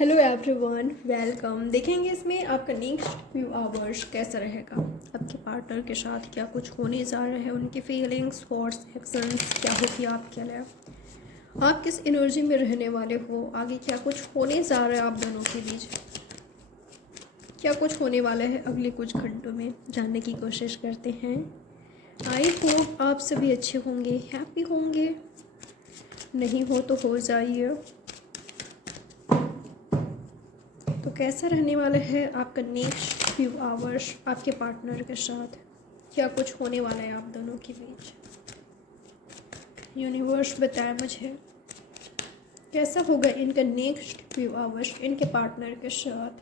Hello everyone, welcome. देखेंगे इसमें आपका नेक्स्ट फ्यू आवर्स कैसा रहेगा। आपके पार्टनर के साथ क्या कुछ होने जा रहा है, उनकी फीलिंग्स, थॉट्स, एक्शंस क्या होगी आपके लिए, आप किस एनर्जी में रहने वाले हो, आगे क्या कुछ होने जा रहा है आप दोनों के बीच, क्या कुछ होने वाला है अगले कुछ घंटों में, जानने की कोशिश करते हैं। आई होप आप सभी अच्छे होंगे, हैप्पी होंगे। नहीं हो तो हो जाइए। तो कैसा रहने वाला है आपका नेक्स्ट फ्यू आवर्स आपके पार्टनर के साथ, क्या कुछ होने वाला है आप दोनों के बीच। यूनिवर्स बताए मुझे कैसा होगा इनका नेक्स्ट फ्यू आवर्स इनके पार्टनर के साथ।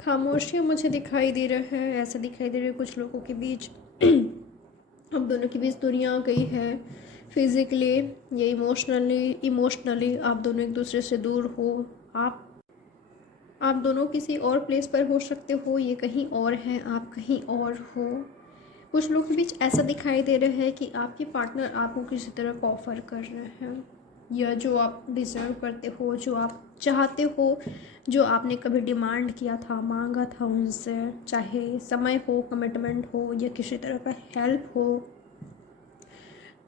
खामोशियाँ मुझे दिखाई दे रहा है, ऐसा दिखाई दे रहा है कुछ लोगों के बीच आप दोनों के बीच दुनिया आ गई है। फिज़िकली या इमोशनली आप दोनों एक दूसरे से दूर हो। आप दोनों किसी और प्लेस पर हो सकते हो, ये कहीं और है, आप कहीं और हो। कुछ लोगों के बीच ऐसा दिखाई दे रहा है कि आपके पार्टनर आपको किसी तरह का ऑफ़र कर रहे हैं, या जो आप डिज़र्व करते हो, जो आप चाहते हो, जो आपने कभी डिमांड किया था, मांगा था उनसे, चाहे समय हो, कमिटमेंट हो या किसी तरह का हेल्प हो,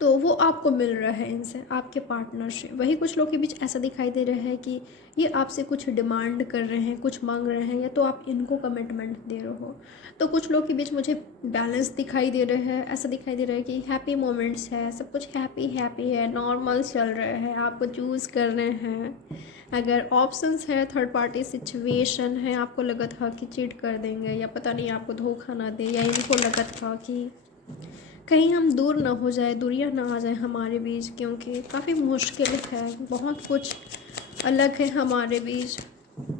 तो वो आपको मिल रहा है इनसे, आपके पार्टनर से। वही कुछ लोग के बीच ऐसा दिखाई दे रहा है कि ये आपसे कुछ डिमांड कर रहे हैं, कुछ मांग रहे हैं, या तो आप इनको कमिटमेंट दे रहे हो। तो कुछ लोग के बीच मुझे बैलेंस दिखाई दे रहा है, ऐसा दिखाई दे रहा है कि हैप्पी मोमेंट्स है, सब कुछ हैप्पी हैप्पी है, नॉर्मल चल रहा है, आपको चूज़ कर रहे हैं। अगर ऑप्शंस है, थर्ड पार्टी सिचुएशन है, आपको लगा था कि चीट कर देंगे या पता नहीं आपको धोखा ना दे, या इनको लगा था कि कहीं हम दूर ना हो जाए, दूरियां ना आ जाए हमारे बीच, क्योंकि काफ़ी मुश्किल है, बहुत कुछ अलग है हमारे बीच।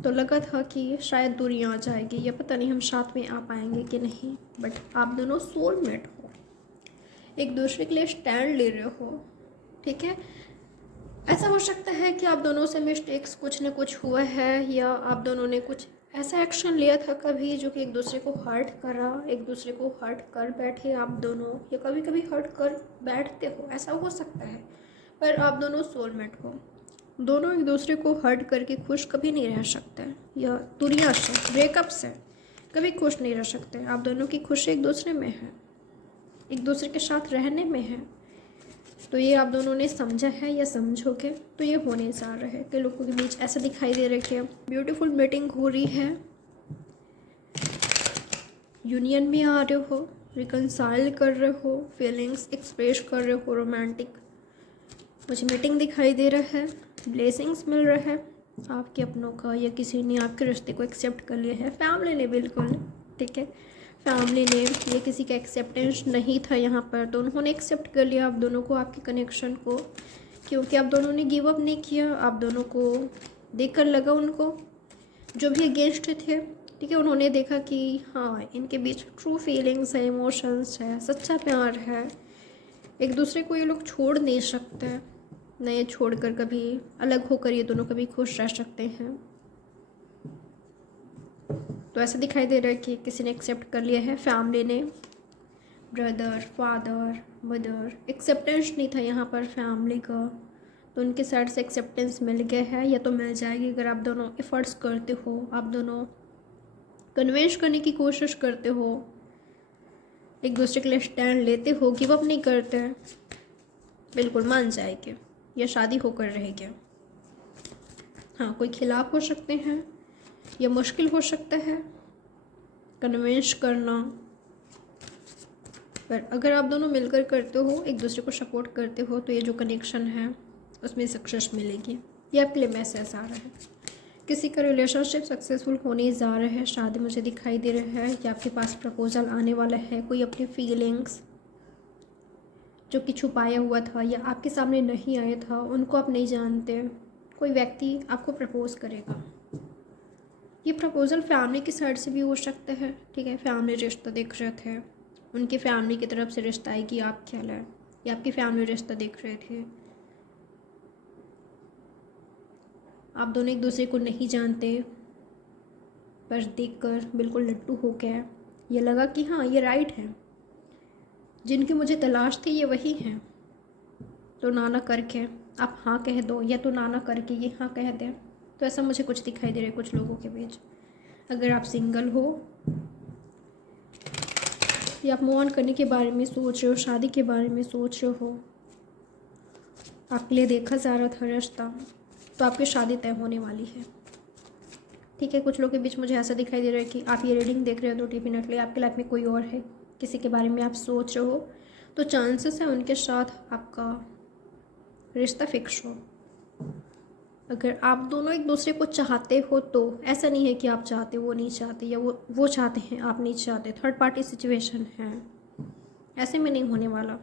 तो लगा था कि शायद दूरियां आ जाएगी या पता नहीं हम साथ में आ पाएंगे कि नहीं। बट आप दोनों सोलमेट हो, एक दूसरे के लिए स्टैंड ले रहे हो, ठीक है। ऐसा हो सकता है कि आप दोनों से मिस्टेक्स कुछ ना कुछ हुआ है, या आप दोनों ने कुछ ऐसा एक्शन लिया था कभी जो कि एक दूसरे को हर्ट करा, एक दूसरे को हर्ट कर बैठे आप दोनों, या कभी कभी हर्ट कर बैठते हो, ऐसा हो सकता है। पर आप दोनों सोलमेट हो, दोनों एक दूसरे को हर्ट करके खुश कभी नहीं रह सकते, या दुनिया से, ब्रेकअप से कभी खुश नहीं रह सकते। आप दोनों की खुशी एक दूसरे में है, एक दूसरे के साथ रहने में है। तो ये आप दोनों ने समझा है या समझोगे तो ये होने जा रहा है कि लोगों के बीच ऐसा दिखाई दे रहा है कि ब्यूटीफुल मीटिंग हो रही है, यूनियन में आ रहे हो, रिकनसाइल कर रहे हो, फीलिंग्स एक्सप्रेस कर रहे हो, रोमांटिक मुझे मीटिंग दिखाई दे रहा है, ब्लेसिंग्स मिल रहा है आपके अपनों का, या किसी ने आपके रिश्ते को एक्सेप्ट कर लिया है, फैमिली ने, बिल्कुल ठीक है। फैमिली ने, ये किसी का एक्सेप्टेंस नहीं था यहाँ पर, तो उन्होंने एक्सेप्ट कर लिया आप दोनों को, आपके कनेक्शन को, क्योंकि आप दोनों ने गिव अप नहीं किया। आप दोनों को देखकर लगा, उनको जो भी अगेंस्ट थे, ठीक है, उन्होंने देखा कि हाँ इनके बीच ट्रू फीलिंग्स है, इमोशंस है, सच्चा प्यार है, एक दूसरे को ये लोग छोड़ नहीं सकते, न ये छोड़कर कभी अलग होकर ये दोनों कभी खुश रह सकते हैं। तो ऐसा दिखाई दे रहा है कि किसी ने एक्सेप्ट कर लिया है, फैमिली ने, ब्रदर, फादर, मदर, एक्सेप्टेंस नहीं था यहाँ पर फैमिली का, तो उनके साइड से एक्सेप्टेंस मिल गया है, या तो मिल जाएगी अगर आप दोनों एफर्ट्स करते हो, आप दोनों कन्विंस करने की कोशिश करते हो, एक दूसरे के लिए स्टैंड लेते हो, गिव अप नहीं करते हैं, बिल्कुल मान जाएगी, या शादी होकर रहेगी। हाँ, कोई खिलाफ हो सकते हैं, या मुश्किल हो सकता है कन्विंस करना, पर अगर आप दोनों मिलकर करते हो, एक दूसरे को सपोर्ट करते हो, तो ये जो कनेक्शन है उसमें सक्सेस मिलेगी। ये आपके लिए मैसेज आ रहा है, किसी का रिलेशनशिप सक्सेसफुल होने जा रहा है, शादी मुझे दिखाई दे रहा है, कि आपके पास प्रपोजल आने वाला है, कोई अपनी फीलिंग्स जो कि छुपाया हुआ था या आपके सामने नहीं आया था, उनको आप नहीं जानते, कोई व्यक्ति आपको प्रपोज करेगा। ये प्रपोज़ल फैमिली की साइड से भी हो सकता है, ठीक है, फैमिली रिश्ता देख रहे थे, उनकी फैमिली की तरफ से रिश्ता आएगी, आप ख्याल है, या आपकी फैमिली रिश्ता देख रहे थे। आप दोनों एक दूसरे को नहीं जानते, पर देखकर बिल्कुल लट्टू हो गया, ये लगा कि हाँ ये राइट है, जिनकी मुझे तलाश थी ये वही हैं। तो ना ना करके आप हाँ कह दो, या तो ना ना करके ये हाँ कह दें, तो ऐसा मुझे कुछ दिखाई दे रहा है कुछ लोगों के बीच। अगर आप सिंगल हो या आप मूव ऑन करने के बारे में सोच रहे हो, शादी के बारे में सोच रहे हो, आपके लिए देखा जा रहा था रिश्ता, तो आपकी शादी तय होने वाली है। ठीक है, कुछ लोगों के बीच मुझे ऐसा दिखाई दे रहा है कि आप ये रीडिंग देख रहे हो तो डेफिनेटली आपकी लाइफ में कोई और है, किसी के बारे में आप सोच रहे हो, तो चांसेस है उनके साथ आपका रिश्ता फिक्स हो। अगर आप दोनों एक दूसरे को चाहते हो तो ऐसा नहीं है कि आप चाहते वो नहीं चाहते या वो चाहते हैं आप नहीं चाहते, थर्ड पार्टी सिचुएशन है, ऐसे में नहीं होने वाला।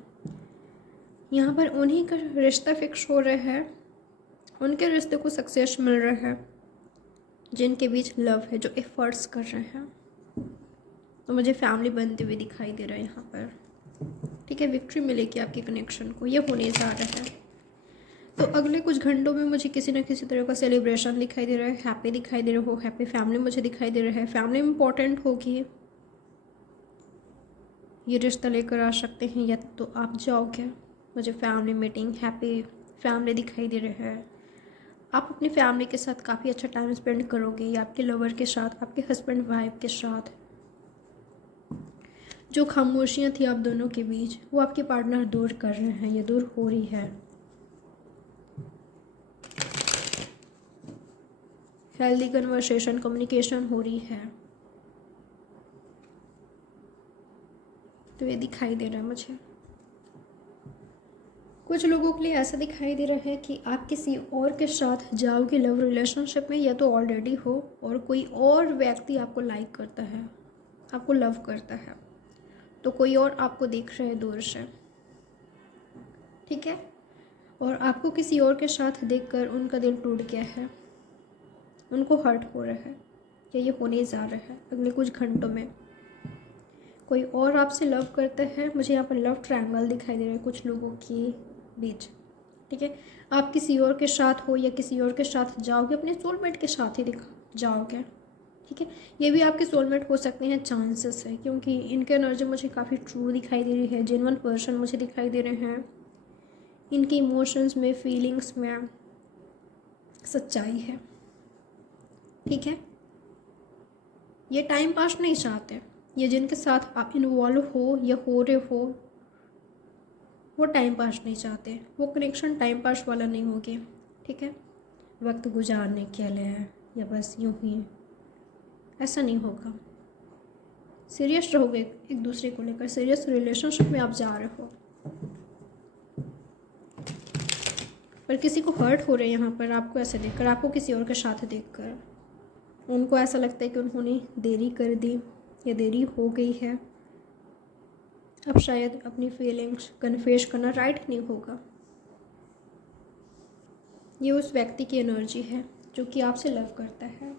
यहाँ पर उन्हीं का रिश्ता फिक्स हो रहा है, उनके रिश्ते को सक्सेस मिल रहा है जिनके बीच लव है, जो एफर्ट्स कर रहे हैं। तो मुझे फैमिली बनते हुए दिखाई दे रहा है यहाँ पर। ठीक है, विक्ट्री मिलेगी आपके कनेक्शन को, ये होने जा रहा है। तो अगले कुछ घंटों में मुझे किसी न किसी तरह का सेलिब्रेशन दिखाई दे रहा है, हैप्पी दिखाई दे रहा हो, हैप्पी फैमिली मुझे दिखाई दे रहा है। फैमिली इंपॉर्टेंट होगी, ये रिश्ता लेकर आ सकते हैं या तो आप जाओगे। मुझे फैमिली मीटिंग, हैप्पी फैमिली दिखाई दे रहा है। आप अपनी फैमिली के साथ काफ़ी अच्छा टाइम स्पेंड करोगे, या आपके लवर के साथ, आपके हस्बैंड वाइफ के साथ। जो खामोशियाँ थी आप दोनों के बीच, वो आपके पार्टनर दूर कर रहे हैं, ये दूर हो रही है। हेल्दी कन्वर्सेशन, कम्युनिकेशन हो रही है, तो ये दिखाई दे रहा है मुझे। कुछ लोगों के लिए ऐसा दिखाई दे रहा है कि आप किसी और के साथ जाओगे लव रिलेशनशिप में, या तो ऑलरेडी हो और कोई और व्यक्ति आपको लाइक करता है, आपको लव करता है, तो कोई और आपको देख रहा है दूर से। ठीक है, और आपको किसी और के साथ देखकर उनका दिल टूट गया है, उनको हर्ट हो रहा है, या ये होने जा रहा है अगले कुछ घंटों में। कोई और आपसे लव करता है, मुझे यहाँ पर लव ट्रायंगल दिखाई दे रहा है कुछ लोगों के बीच। ठीक है, आप किसी और के साथ हो या किसी और के साथ जाओगे, अपने सोलमेट के साथ ही जाओगे। ठीक है, ये भी आपके सोलमेट हो सकते हैं, चांसेस है, क्योंकि इनके एनर्जी मुझे काफ़ी ट्रू दिखाई दे रही है, जेन्युइन पर्सन मुझे दिखाई दे रहे हैं। इनके इमोशंस में, फीलिंग्स में सच्चाई है। ठीक है, ये टाइम पास नहीं चाहते, ये जिनके साथ आप इन्वॉल्व हो या हो रहे हो, वो टाइम पास नहीं चाहते, वो कनेक्शन टाइम पास वाला नहीं होगी। ठीक है, वक्त गुजारने के लिए या बस यूं ही, ऐसा नहीं होगा। सीरियस रहोगे एक दूसरे को लेकर, सीरियस रिलेशनशिप में आप जा रहे हो, पर किसी को हर्ट हो रहे हैं यहाँ पर आपको ऐसे देखकर, आपको किसी और के साथ देखकर। उनको ऐसा लगता है कि उन्होंने देरी कर दी या देरी हो गई है, अब शायद अपनी फीलिंग्स कन्फेस करना राइट नहीं होगा। ये उस व्यक्ति की एनर्जी है जो कि आपसे लव करता है।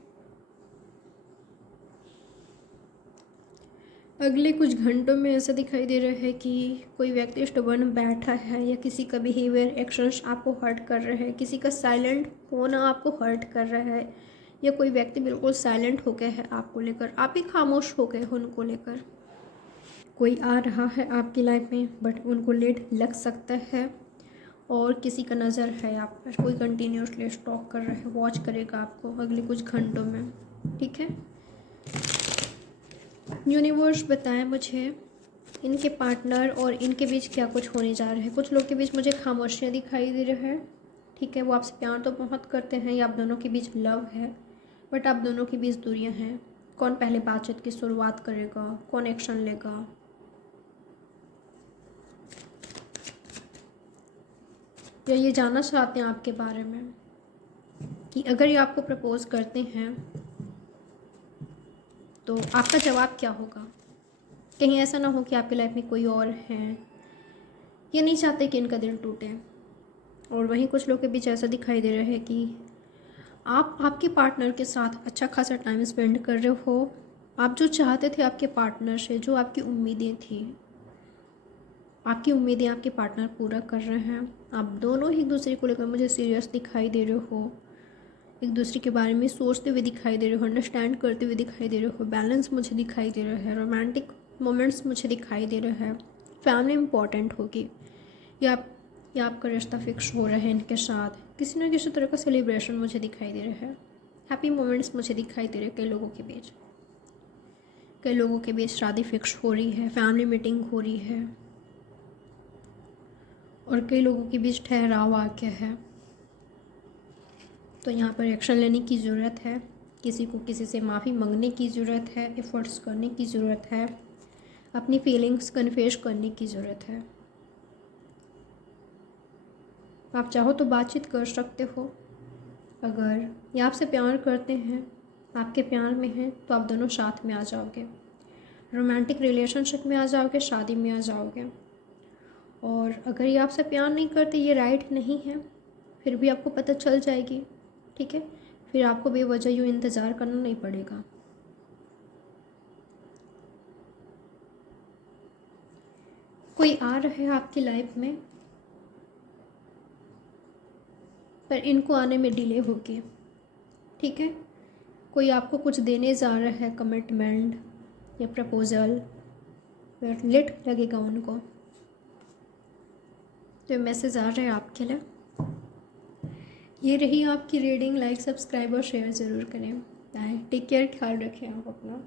अगले कुछ घंटों में ऐसा दिखाई दे रहा है कि कोई व्यक्ति स्टबर्न बैठा है, या किसी का बिहेवियर, एक्शंस आपको हर्ट कर रहे हैं, किसी का साइलेंट होना आपको हर्ट कर रहा है, या कोई व्यक्ति बिल्कुल साइलेंट हो गया है आपको लेकर, आप ही खामोश हो गए हो उनको लेकर। कोई आ रहा है आपकी लाइफ में, बट उनको लेट लग सकता है, और किसी का नज़र है आप पर, कोई कंटिन्यूसली स्टॉक कर रहा है, वॉच करेगा आपको अगले कुछ घंटों में। ठीक है, यूनिवर्स बताएं मुझे इनके पार्टनर और इनके बीच क्या कुछ होने जा रहा है। कुछ लोग के बीच मुझे खामोशियाँ दिखाई दे रहा है। ठीक है, वो आपसे प्यार तो बहुत करते हैं, या आप दोनों के बीच लव है, बट आप दोनों के बीच दूरियां हैं। कौन पहले बातचीत की शुरुआत करेगा, कौन एक्शन लेगा, या ये जानना चाहते हैं आपके बारे में कि अगर ये आपको प्रपोज करते हैं तो आपका जवाब क्या होगा। कहीं ऐसा ना हो कि आपकी लाइफ में कोई और है, ये नहीं चाहते कि इनका दिल टूटे। और वहीं कुछ लोग के बीच ऐसा दिखाई दे रहा है कि आप आपके पार्टनर के साथ अच्छा खासा टाइम स्पेंड कर रहे हो, आप जो चाहते थे आपके पार्टनर से, जो आपकी उम्मीदें थी, आपकी उम्मीदें आपके पार्टनर पूरा कर रहे हैं। आप दोनों ही एक दूसरे को लेकर मुझे सीरियस दिखाई दे रहे हो, एक दूसरे के बारे में सोचते हुए दिखाई दे रहे हो, अंडरस्टैंड करते हुए दिखाई दे रहे हो, बैलेंस मुझे दिखाई दे रहा है, रोमांटिक मोमेंट्स मुझे दिखाई दे रहा है। फैमिली इंपॉर्टेंट होगी, या आपका रिश्ता फिक्स हो रहा है इनके साथ। किसी ना किसी तरह का सेलिब्रेशन मुझे दिखाई दे रहा है। हैप्पी मोमेंट्स मुझे दिखाई दे रहे हैं कई लोगों के बीच। कई लोगों के बीच शादी फिक्स हो रही है, फैमिली मीटिंग हो रही है, और कई लोगों के बीच ठहराव आ गया है। तो यहाँ पर एक्शन लेने की ज़रूरत है, किसी को किसी से माफ़ी मांगने की ज़रूरत है, एफ़र्ट्स करने की ज़रूरत है, अपनी फीलिंग्स कन्फेस करने की ज़रूरत है। आप चाहो तो बातचीत कर सकते हो। अगर ये आपसे प्यार करते हैं, आपके प्यार में हैं, तो आप दोनों साथ में आ जाओगे, रोमांटिक रिलेशनशिप में आ जाओगे, शादी में आ जाओगे। और अगर ये आपसे प्यार नहीं करते, ये राइट नहीं है, फिर भी आपको पता चल जाएगी, ठीक है। फिर आपको बेवजह यूँ इंतज़ार करना नहीं पड़ेगा। कोई आ रहा है आपकी लाइफ में, पर इनको आने में डिले होगी, ठीक है। कोई आपको कुछ देने जा रहा है, कमिटमेंट या प्रपोज़ल, पर लेट लगेगा उनको। तो मैसेज आ रहा है आपके लिए। ये रही आपकी रीडिंग। लाइक, सब्सक्राइब और शेयर ज़रूर करें। बाय, टेक केयर, ख्याल रखें आप अपना।